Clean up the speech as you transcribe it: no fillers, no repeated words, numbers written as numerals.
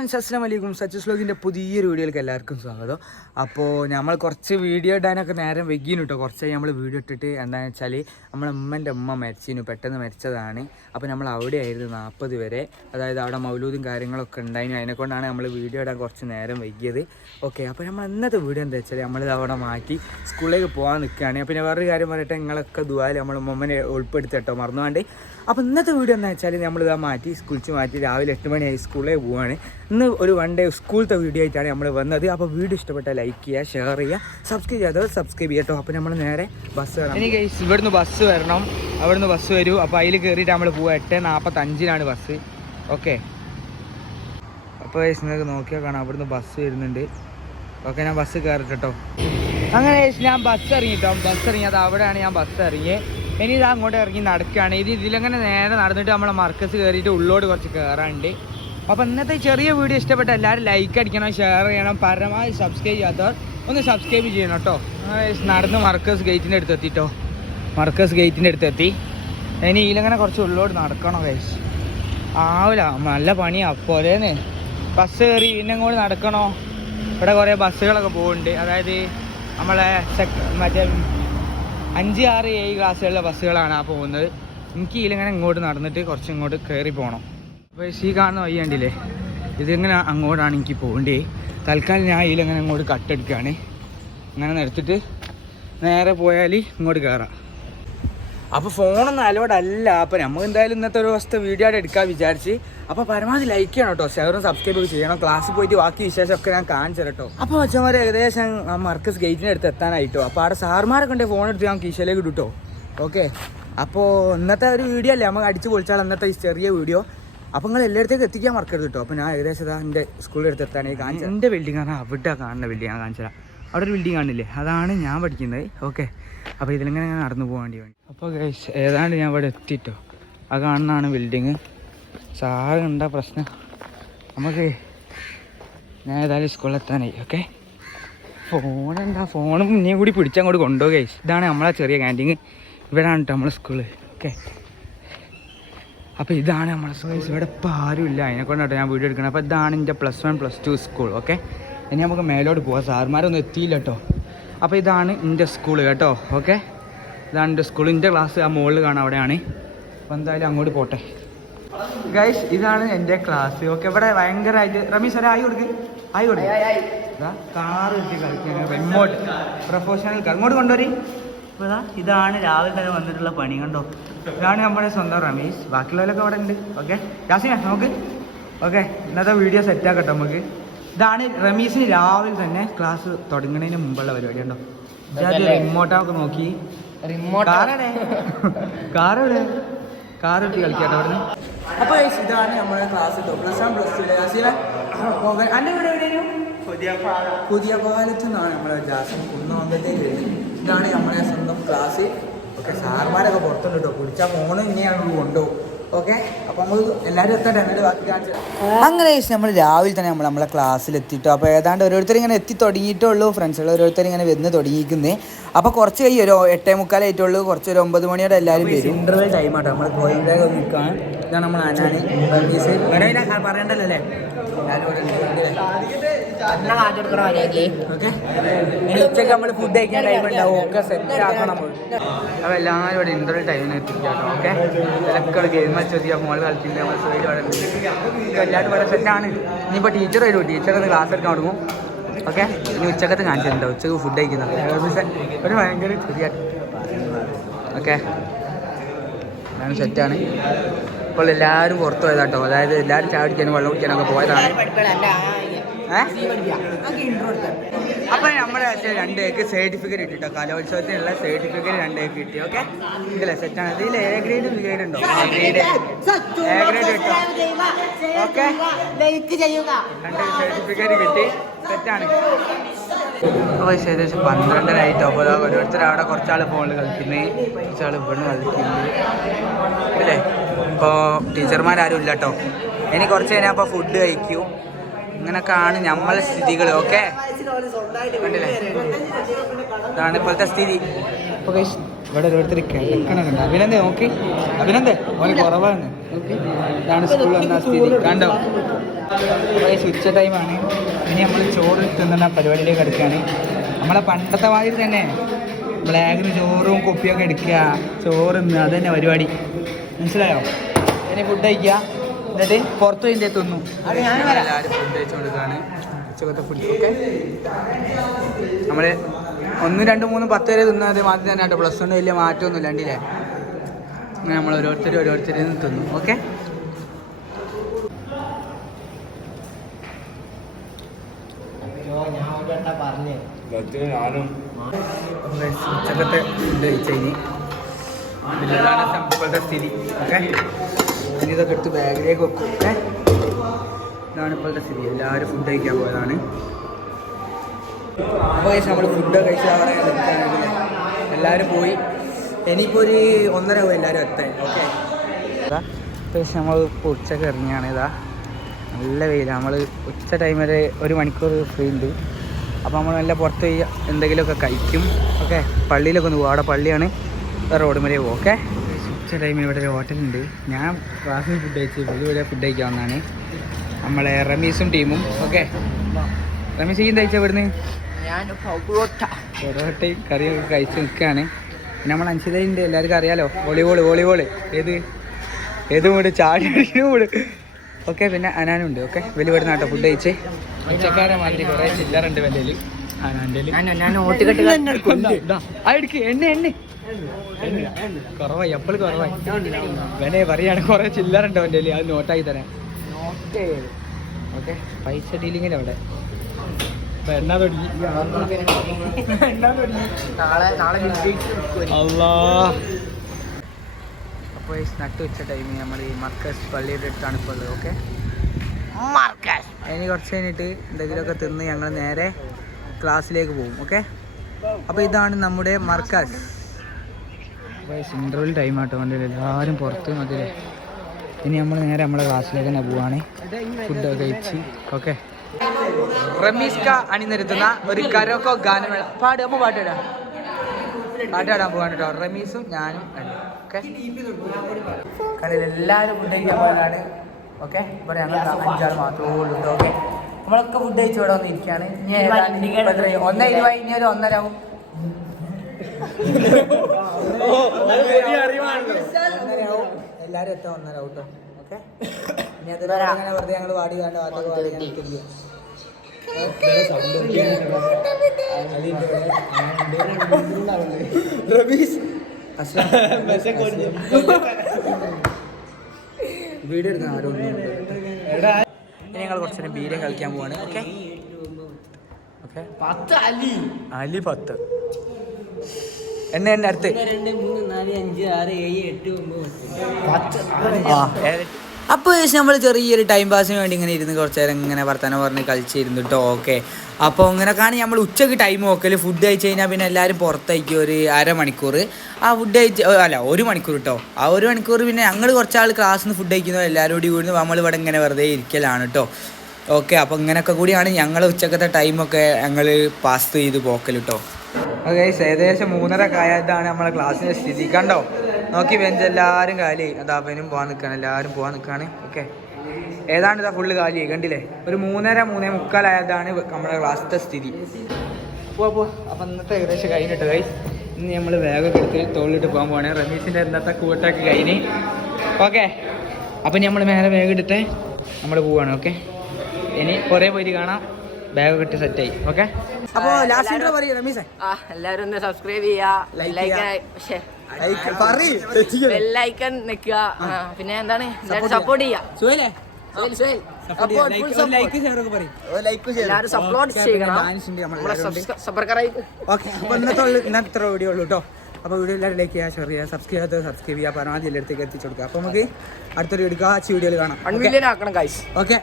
Friends, അസ്സലാമു അലൈക്കും. Such as വ്ലോഗിൻ്റെ പുതിയൊരു വീഡിയോയിലേക്ക് എല്ലാവർക്കും സ്വാഗതം. അപ്പോൾ നമ്മൾ കുറച്ച് വീഡിയോ ഇടാനൊക്കെ നേരം വൈകിന് കേട്ടോ. കുറച്ചായി നമ്മൾ വീഡിയോ ഇട്ടിട്ട്. എന്താണെന്ന് വെച്ചാൽ നമ്മളെ ഉമ്മൻ്റെ ഉമ്മ മരിച്ചിന്, പെട്ടെന്ന് മരിച്ചതാണ്. അപ്പോൾ നമ്മൾ അവിടെ ആയിരുന്നു 40 വരെ, അതായത് അവിടെ മൗലൂദും കാര്യങ്ങളൊക്കെ ഉണ്ടായിരുന്നു. അതിനെക്കൊണ്ടാണ് നമ്മൾ വീഡിയോ ഇടാൻ കുറച്ച് നേരം വൈകിയത്. ഓക്കെ, അപ്പോൾ നമ്മൾ ഇന്നത്തെ വീഡിയോ എന്താ വെച്ചാൽ നമ്മളിത് അവിടെ മാറ്റി സ്കൂളിലേക്ക് പോകാൻ നിൽക്കുകയാണ്. പിന്നെ വേറൊരു കാര്യം പറയട്ടെ, നിങ്ങളൊക്കെ ദുആയിൽ നമ്മൾ ഉമ്മനെ ഉൾപ്പെടുത്തി കേട്ടോ, മറന്നുകൊണ്ട്. അപ്പോൾ ഇന്നത്തെ വീഡിയോ എന്താ വെച്ചാൽ നമ്മളിതാ മാറ്റി കുളിച്ച് മാറ്റി രാവിലെ 8 മണിയായി സ്കൂളിലേക്ക് പോവുകയാണ്. ഇന്ന് ഒരു വൺ ഡേ സ്കൂളത്തെ വീഡിയോ ആയിട്ടാണ് നമ്മൾ വന്നത്. അപ്പോൾ വീഡിയോ ഇഷ്ടപ്പെട്ടാൽ ലൈക്ക് ചെയ്യുക, ഷെയർ ചെയ്യുക, സബ്സ്ക്രൈബ് ചെയ്യാതെ സബ്സ്ക്രൈബ് ചെയ്യട്ടോ. അപ്പോൾ നമ്മൾ നേരെ ബസ് കയറാം. എനിക്ക് ഇവിടുന്ന് ബസ് വരണം, അവിടുന്ന് ബസ് വരൂ. അപ്പോൾ അതിൽ കയറിയിട്ട് നമ്മൾ പോവുക. 8:45 ബസ്. ഓക്കെ, അപ്പോൾ നിങ്ങൾക്ക് നോക്കിയാൽ കാണാം അവിടുന്ന് ബസ് വരുന്നുണ്ട്. ഓക്കെ, ഞാൻ ബസ് കയറിട്ടോ. അങ്ങനെ ഞാൻ ബസ് ഇറങ്ങിട്ടോ. ബസ് ഇറങ്ങിയത് അവിടെയാണ് ഞാൻ ബസ് ഇറങ്ങിയത്. ഇനി ഇത് അങ്ങോട്ട് ഇറങ്ങി നടക്കുകയാണ്. ഇതിലങ്ങനെ നേരെ നടന്നിട്ട് നമ്മളെ മർക്കസ് കയറിയിട്ട് ഉള്ളോട് കുറച്ച് കയറാനുണ്ട്. അപ്പോൾ ഇന്നത്തെ ചെറിയ വീഡിയോ ഇഷ്ടപ്പെട്ട എല്ലാവരും ലൈക്ക് അടിക്കണം, ഷെയർ ചെയ്യണം, പരമാവധി സബ്സ്ക്രൈബ് ചെയ്യാത്തവർ ഒന്ന് സബ്സ്ക്രൈബ് ചെയ്യണം കേട്ടോ. നടന്ന് മർക്കസ് ഗേറ്റിൻ്റെ അടുത്തെത്തിട്ടോ. മർക്കസ് ഗേറ്റിൻ്റെ അടുത്തെത്തി. ഇനി ഇതിലങ്ങനെ കുറച്ച് ഉള്ളോട് നടക്കണം. ഗൈസ് ആവില്ല, നല്ല പണിയാണ്. പോരേന്ന് ബസ് കയറി പിന്നെ അങ്ങോട്ട് നടക്കണോ. ഇവിടെ കുറേ ബസ്സുകളൊക്കെ പോകുന്നുണ്ട്. അതായത് നമ്മളെ മറ്റേ 5, 6, 7 ക്ലാസ്സുകളിലെ ബസ്സുകളാണ് ആ പോകുന്നത്. എനിക്ക് ഇതിലിങ്ങനെ ഇങ്ങോട്ട് നടന്നിട്ട് കുറച്ച് ഇങ്ങോട്ട് കയറി പോകണം. അപ്പോൾ ഈ കാണുന്ന വഴി കണ്ടില്ലേ, ഇതിങ്ങനെ അങ്ങോട്ടാണ് എനിക്ക് പോകേണ്ടത്. തൽക്കാലം ഞാൻ ഇതിലിങ്ങനെ ഇങ്ങോട്ട് കട്ടെടുക്കുകയാണ്. ഇങ്ങനെ എടുത്തിട്ട് നേരെ പോയാൽ ഇങ്ങോട്ട് കയറാം. അപ്പോൾ ഫോണൊന്നും അലോഡ് അല്ല. അപ്പോൾ നമുക്ക് എന്തായാലും ഇന്നത്തെ ഒരു ദിവസത്തെ വീഡിയോ ആയിട്ട് എടുക്കാൻ വിചാരിച്ച്. അപ്പോൾ പരമാവധി ലൈക്ക് ചെയ്യണം കേട്ടോ, ഷെയറും സബ്സ്ക്രൈബ് ചെയ്യണം. ക്ലാസ്സിൽ പോയിട്ട് ബാക്കി വിശേഷമൊക്കെ ഞാൻ കാണിച്ചു തരട്ടോ. അപ്പോൾ അച്ഛന്മാർ ഏകദേശം മർക്കസ് ഗേറ്റിൻ്റെ അടുത്ത് എത്താനായിട്ടോ. അപ്പോൾ അവിടെ സാർമാരൊക്കെ ഉണ്ടെങ്കിൽ ഫോൺ എടുത്ത് ഞാൻ കീശയിലേക്ക് ഇട്ടു കേട്ടോ. ഓക്കെ, അപ്പോൾ ഇന്നത്തെ ഒരു വീഡിയോ അല്ലേ, നമുക്ക് അടിച്ച് പൊളിച്ചാൽ ഇന്നത്തെ ഈ ചെറിയ വീഡിയോ. അപ്പോൾ നിങ്ങൾ എല്ലായിടത്തേക്ക് എത്തിക്കാൻ മറക്കരുത് കേട്ടോ. അപ്പോൾ ഞാൻ ഏകദേശം ഇതാ എൻ്റെ സ്കൂളിൽ അടുത്ത് എത്താനായി കാണിച്ചു. എൻ്റെ ബിൽഡിംഗ് ആണ് അവിടെ കാണുന്ന ബിൽഡിംഗ്. ഞാൻ കാണിച്ചു തരാം. അവിടെ ഒരു ബിൽഡിംഗ് കാണില്ലേ, അതാണ് ഞാൻ പഠിക്കുന്നത്. ഓക്കെ, അപ്പോൾ ഇതിലിങ്ങനെ നടന്നു പോകാൻ വേണ്ടി. അപ്പോൾ ഗൈസ് ഏതാണ്ട് ഞാൻ ഇവിടെ എത്തിയിട്ടോ. ആ കാണുന്നതാണ് ബിൽഡിങ്. സാറ് ഉണ്ടാ പ്രശ്നം. നമുക്ക് ഞാൻ ഏതായാലും സ്കൂളിൽ എത്താനായി. ഓക്കെ, ഫോണും ഇനിയും കൂടി പിടിച്ചങ്ങോട്ട് കൊണ്ടുപോകും ഗൈസ്. ഇതാണ് നമ്മളെ ചെറിയ ക്യാൻറ്റീൻ. ഇവിടെയാണ് കേട്ടോ നമ്മളെ സ്കൂള്. ഓക്കെ, അപ്പോൾ ഇതാണ് നമ്മളെ സ്കൂൾ. ഇവിടെ ഇപ്പോൾ ആരുമില്ല, അതിനെക്കൊണ്ട് കേട്ടോ ഞാൻ വീഡിയോ എടുക്കണം. അപ്പോൾ ഇതാണ് എൻ്റെ +1 +2 സ്കൂൾ. ഓക്കെ, ഇനി നമുക്ക് മേലോട്ട് പോകാം. സാർമാരൊന്നും എത്തിയില്ല കേട്ടോ. അപ്പോൾ ഇതാണ് എൻ്റെ സ്കൂൾ കേട്ടോ. ഓക്കെ, ഇതാണ് എൻ്റെ സ്കൂൾ. എൻ്റെ ക്ലാസ് ആ മുകളിൽ കാണാം, അവിടെയാണ്. അപ്പോൾ എന്തായാലും അങ്ങോട്ട് പോട്ടെ ഗൈസ്. ഇതാണ് എൻ്റെ ക്ലാസ്. ഓക്കെ, ഇവിടെ ഭയങ്കരമായിട്ട് റമീസ് ഒരു ആയി കൊടുക്ക്. കാറ് കിട്ടി കളിക്കാൻ റിമോട്ട് പ്രൊഫഷണൽ കാർ ഇങ്ങോട്ട് കൊണ്ടുവരി. അപ്പോൾ ഇതാണ് രാവിലെ തന്നെ വന്നിട്ടുള്ള പണി കണ്ടോ. ഇതാണ് നമ്മുടെ സ്വന്തം റമീസ്. ബാക്കിയുള്ളവരൊക്കെ അവിടെ ഉണ്ട്. ഓക്കെ യാസിന നമുക്ക്. ഓക്കെ, ഇന്നത്തെ വീഡിയോ സെറ്റാക്കട്ടെ നമുക്ക്. ഇതാണ് റമീസിന് രാവിലെ തന്നെ ക്ലാസ് തുടങ്ങുന്നതിന് മുമ്പുള്ള പരിപാടി ഉണ്ടോ. റിമോട്ടൊക്കെ നോക്കി കാർ ഇട്ട് കളിക്കാട്ടോ അവിടുന്ന്. അപ്പോൾ ഇതാണ് നമ്മുടെ ക്ലാസ് കേട്ടോ. +1 +2 എൻ്റെ വീട് എവിടെയും പുതിയ പാലത്തു നിന്നാണ് നമ്മളെ ജാസ്മിൻ കുന്നോമ്പത്തേക്ക് വരുന്നത്. ഇതാണ് നമ്മളെ സ്വന്തം ക്ലാസ്. ഓക്കെ, സാർമാരൊക്കെ പുറത്തുണ്ട് കേട്ടോ. കുടിച്ചാൽ ഫോണ് ഇനിയാണ് കൊണ്ടുപോകും. ഓക്കെ, അപ്പോൾ നമ്മൾ എല്ലാവരും എത്തട്ടെ, എന്നിട്ട് ബാക്കി കാണിച്ചു. അങ്ങനെ നമ്മൾ രാവിലെ തന്നെ നമ്മളെ ക്ലാസ്സിലെത്തിട്ടോ. അപ്പോൾ ഏതാണ്ട് ഓരോരുത്തർ ഇങ്ങനെ എത്തി തുടങ്ങിയിട്ടുള്ളൂ. ഫ്രണ്ട്സുകൾ ഓരോരുത്തർ ഇങ്ങനെ വന്ന് തുടങ്ങിയിരിക്കുന്നത്. അപ്പോൾ കുറച്ച് കഴിയും, ഒരു 8:45 ആയിട്ടുള്ളൂ. കുറച്ച് ഒരു 9 മണിയോടെ എല്ലാവരും വരും. ഇൻ്റർവെൽ ടൈം ആട്ടോ. നമ്മൾ കോയിൻബാഗ് നിൽക്കാൻ. ഇതാണ് നമ്മൾ അനാന് റമീസ്. പറയണ്ടല്ലോ അല്ലേ. ഓക്കെ, ഇനി ഉച്ചയ്ക്ക് നമ്മൾ ഫുഡ് കഴിക്കാൻ ടൈം ഉണ്ടാവും. ഒക്കെ സെറ്റ് ആക്കണം. അപ്പോൾ എല്ലാവരും ഇവിടെ ഇൻ്റർവെൽ ടൈമിന് എത്തിക്കാട്ടോ. ഓക്കെ, ഇലക്കൾ ഗെയിം വെച്ചാൽ മോള് കളിച്ചിട്ടുണ്ട്. നമ്മൾ സൈഡ് അവിടെ എല്ലാവരും ഇവിടെ സെറ്റാണ്. ഇനിയിപ്പോൾ ടീച്ചർ വരും. ടീച്ചർ ക്ലാസ് എടുക്കാൻ തുടങ്ങും. ഓക്കെ, ഇനി ഉച്ചക്കത്ത് കാണിച്ചിട്ടുണ്ടോ. ഉച്ചക്ക് ഫുഡ് കഴിക്കുന്നത് ഒരു ഭയങ്കര ചെറിയ. ഓക്കെ, ഞാൻ സെറ്റാണ്. ഇപ്പോൾ എല്ലാവരും പുറത്ത് പോയതാട്ടോ. അതായത് എല്ലാവരും ചായ കുടിക്കാനും വെള്ളം കുടിക്കാനൊക്കെ പോയതാണ്. അപ്പോൾ നമ്മുടെ 2 പേർക്ക് സർട്ടിഫിക്കറ്റ് കിട്ടിട്ടോ. കലോത്സവത്തിനുള്ള സർട്ടിഫിക്കറ്റ് 2 പേർക്ക് കിട്ടി. ഓക്കെ, ഇതല്ലേ സെറ്റാണ്. ഇതിൽ A ഗ്രേഡും B ഗ്രേഡ് ഉണ്ടോ? A ഗ്രേഡ് കിട്ടോ. ഓക്കെ, 2 സർട്ടിഫിക്കറ്റ് കിട്ടി. സെറ്റാണ്. അപ്പോൾ ഏകദേശം 12 ആയിട്ടോ. അപ്പോൾ ഓരോരുത്തർ അവിടെ കുറച്ചാൾ ഫോണിൽ കളിക്കുന്നത്, കുറച്ചാൾ ഇവിടെ കളിക്കുന്നത് അല്ലേ. ഇപ്പോൾ ടീച്ചർമാരും ഇല്ല കേട്ടോ. ഇനി കുറച്ച് കഴിഞ്ഞാൽ അപ്പോൾ ഫുഡ് കഴിക്കും. ഇങ്ങനെയൊക്കെയാണ് നമ്മളെ സ്ഥിതികൾ. ഓക്കെ, കണ്ടില്ലേ, ഇതാണ് ഇപ്പോഴത്തെ സ്ഥിതി. അപ്പോൾ ഇവിടെ ഓരോരുത്തർ കിടക്കണുണ്ട്. അഭിനന്ദ നോക്കി, അഭിനന്ദ ഓന് കുറവാണ്. ഇതാണ് സ്കൂൾ വന്ന സ്ഥിതി കണ്ടോ. ഉച്ച ടൈമാണ്. ഇനി നമ്മൾ ചോറ് തിന്നുന്ന പരിപാടിയിലേക്ക് എടുക്കുകയാണ്. നമ്മളെ പണ്ടത്തെ മാതിരി തന്നെ ബ്ലാഗിന് ചോറും കുപ്പിയൊക്കെ എടുക്കുക, ചോറ് തിന്നുക, അത് തന്നെ പരിപാടി. മനസ്സിലായോ? ഇനി ഫുഡ് കഴിക്കുക, എന്നിട്ട് പുറത്ത് പോയി തിന്നു. എല്ലാവരും ഫുഡ് കഴിച്ചുകൊടുക്കുകയാണ്. ഉച്ചക്കത്തെ ഫുഡൊക്കെ നമ്മൾ 1, 2, 3, 10 വരെ തിന്നത് മാറ്റി തന്നെ കേട്ടോ. +1 വലിയ മാറ്റമൊന്നുമില്ല. കണ്ടില്ലേ? അങ്ങനെ നമ്മൾ ഓരോരുത്തരും തിന്നു. ഓക്കെ, ഉച്ചക്കത്തെ ഫുഡ് കഴിച്ചു കഴിഞ്ഞ് ഇതാണ് ഇപ്പോഴത്തെ സ്ഥിതി. ഓക്കെ, ഇനി ഇതൊക്കെ എടുത്ത് ബാഗിലേക്ക് വെക്കും. ഓക്കെ, ഇതാണ് ഇപ്പോഴത്തെ സ്ഥിതി. എല്ലാവരും ഫുഡ് കഴിക്കാൻ പോയതാണ്. അപ്പോൾ നമ്മൾ ഫുഡ് കഴിച്ചാൽ എല്ലാവരും പോയി. ഇനിയിപ്പോൾ ഒരു 1:30 ആവും എല്ലാവരും എത്താൻ. ഓക്കെ, നമ്മൾ ഇപ്പോൾ ഉച്ചക്ക് ഇറങ്ങിയാണ്. ഇതാ നല്ല വെയിലാണ്. നമ്മൾ ഉച്ച ടൈം വരെ 1 മണിക്കൂർ ഫ്രീ ഉണ്ട്. അപ്പോൾ നമ്മൾ നല്ല പുറത്ത് പോയി എന്തെങ്കിലുമൊക്കെ കഴിക്കും. ഓക്കെ, പള്ളിയിലൊക്കെ ഒന്ന് പോകും. അവിടെ പള്ളിയാണ്, റോഡ് മേലെ പോകും. ഓക്കെ, ഉച്ച ടൈമിൽ ഇവിടെ ഒരു ഹോട്ടലുണ്ട്. ഞാൻ ക്ലാസ്സിൽ ഫുഡ് കഴിച്ച് ഇവിടെ ഫുഡ് കഴിക്കാൻ വന്നതാണ്. നമ്മളെ റമീസും ടീമും. ഓക്കെ, റമീസ് ഈ കഴിച്ച ഇവിടുന്ന് പൊറോട്ടയും കറിയൊക്കെ കഴിച്ച് നിൽക്കുകയാണ്. പിന്നെ നമ്മൾ അഞ്ചിതയുണ്ട്, എല്ലാവർക്കും അറിയാലോ. വോളിബോൾ ഏത് മൂട് ചാടി മൂട്. ഓക്കെ, പിന്നെ അനാനുണ്ട്. ഓക്കെ, വലിയ ഇവിടെ നാട്ടോ ഫുഡ് കഴിച്ച്. ഉച്ചക്കാരെ മാതിരി കുറേ ചില്ലറുണ്ട് വലിയ എണ്ണ കുറവായി. അപ്പോൾ കുറവായി വേണേ പറയാണ്. കുറേ ചില്ലറുണ്ട് എൻ്റെ. അത് നോട്ടാക്കി തരാം. ഓക്കെ, പൈസ ഡീലിങ്ങിൽ അവിടെ എണ്ണ തൊടി. അപ്പോൾ നട്ട് വെച്ച ടൈമിൽ നമ്മൾ ഈ മർക്കസ് പള്ളിയുടെ അടുത്താണ് ഇപ്പോൾ ഉള്ളത്. ഓക്കെ, അതിന് കുറച്ച് കഴിഞ്ഞിട്ട് എന്തെങ്കിലുമൊക്കെ തിന്ന് ഞങ്ങൾ നേരെ ക്ലാസ്സിലേക്ക് പോകും. ഓക്കെ, അപ്പോൾ ഇതാണ് നമ്മുടെ മർക്കസ്. അപ്പോൾ ഇൻ്റർവെൽ ടൈം ആട്ടോ. കണ്ടില്ല, എല്ലാവരും പുറത്ത് മതിലേ. ഇനി നമ്മൾ നേരെ നമ്മുടെ ക്ലാസ്സിലേക്ക് തന്നെ പോവാണ്. ഫുഡൊക്കെ കഴിച്ച്. ഓക്കെ, റമീസ്ക അണിനിരത്തുന്ന ഒരു കരോക്കോ ഗാനമേള. അമ്മ പാട്ടാടാൻ പോവാണ് കേട്ടോ. റമീസും ഞാനും. ഓക്കെ, കടയിൽ എല്ലാവരും ഫുഡ് കഴിക്കാൻ പോകാനാണ്. ഓക്കെ, ഇവിടെ ഞങ്ങൾ 5-6 മാത്രമേ ഉള്ളൂ. ഓക്കെ, നമ്മളൊക്കെ ഫുഡ് കഴിച്ച് ഇവിടെ വന്നിരിക്കുകയാണ്. ഇനി 1:20, ഇനി ഒരു 1:30 ആവും. എല്ലാവരും എത്താൻ 1:30 ആവും കേട്ടോ. ഓക്കെ, ഇനി അത് അങ്ങനെ വെറുതെ ഞങ്ങൾ വാടി വേണ്ട വാർത്തകൾ വാടി ഞങ്ങൾക്ക് വീഡിയോ എടുക്കാൻ ആരും. ഞങ്ങൾ കുറച്ച് നേരം ബീരെ കളിക്കാൻ പോവാണ്. ഓക്കെ, ഓക്കെ, 10 അലി 10 എന്നെ അടുത്ത് 2, 3, 4, 5, 6, 7, 8, 9, 10. അപ്പോൾ നമ്മൾ ചെറിയൊരു ടൈം പാസിന് വേണ്ടി ഇങ്ങനെ ഇരുന്ന് കുറച്ച് നേരം ഇങ്ങനെ വർത്താനം പറഞ്ഞ് കളിച്ചിരുന്നു കേട്ടോ. ഓക്കെ, അപ്പോൾ ഇങ്ങനെയൊക്കെയാണ് നമ്മൾ ഉച്ചയ്ക്ക് ടൈം നോക്കൽ. ഫുഡ് കഴിച്ച് കഴിഞ്ഞാൽ പിന്നെ എല്ലാവരും പുറത്തേക്ക് ഒരു 1/2 മണിക്കൂർ. ആ ഫുഡ് കഴിച്ച് 1 മണിക്കൂർ കേട്ടോ. ആ 1 മണിക്കൂർ പിന്നെ ഞങ്ങൾ കുറച്ചാൾ ക്ലാസ്സിൽ നിന്ന് ഫുഡ് കഴിക്കുന്നത് എല്ലാവരും കൂടി കൂടുന്നു. നമ്മളിവിടെ ഇങ്ങനെ വെറുതെ ഇരിക്കലാണ് കേട്ടോ. ഓക്കെ, അപ്പോൾ ഇങ്ങനെയൊക്കെ കൂടിയാണ് ഞങ്ങൾ ഉച്ചക്കത്തെ ടൈമൊക്കെ ഞങ്ങൾ പാസ് ചെയ്ത് പോക്കൽ കേട്ടോ. ഓക്കെ, ഏകദേശം 3:30 ആയതാണ് നമ്മളെ ക്ലാസ്സിൻ്റെ സ്ഥിതി. കണ്ടോ, നോക്കി ബെഞ്ച് എല്ലാവരും കാലിയായി. അത് അവനും പോകാൻ നിൽക്കുകയാണ്, എല്ലാവരും പോകാൻ നിൽക്കുകയാണ്. ഓക്കെ, ഏതാണ്ട് ഇതാ ഫുള്ള് കാലിയായി. കണ്ടില്ലേ, ഒരു 3:30, 3:45 ആയതാണ് നമ്മുടെ ക്ലാസ്സിൻ്റെ സ്ഥിതി. അപ്പോൾ ഇന്നത്തെ ഏകദേശം കഴിഞ്ഞിട്ട് കൈ. ഇന്ന് നമ്മൾ ബാഗൊക്കെ എടുത്ത് തോളിലിട്ട് പോകാൻ പോവാണ്. റമീസിൻ്റെ ഇന്നത്തെ കൂട്ടൊക്കെ കഴിഞ്ഞ്. ഓക്കെ, അപ്പം നമ്മൾ മേലെ ബാഗ് എടുത്ത് നമ്മൾ പോവാണ്. ഓക്കെ, ഇനി കുറേ പോയിട്ട് കാണാം. ബാഗൊക്കെ ഇട്ട് സെറ്റായി. ഓക്കെ, അപ്പോൾ ലാസ്റ്റ് പറയും റമീസേ. എല്ലാവരും ഒന്ന് സബ്സ്ക്രൈബ് ചെയ്യുക, ബെല്ലൈക്കൺ നിൽക്കുക. പിന്നെ എന്താണ്, സപ്പോർട്ട് ചെയ്യുക. ഇന്നത്തെ വീഡിയോ ഉള്ളൂ കേട്ടോ. അപ്പോൾ വീഡിയോ എല്ലാവരും ലൈക്ക് ചെയ്യുക, ഷെയർ ചെയ്യുക, സബ്സ്ക്രൈബ് ചെയ്യുക. പരമാവധി എല്ലായിടത്തേക്ക് എത്തിച്ചു കൊടുക്കുക. അപ്പോൾ നമുക്ക് അടുത്തൊരു എടുക്കാച്ച വീഡിയോയിൽ കാണാം. ഓക്കെ.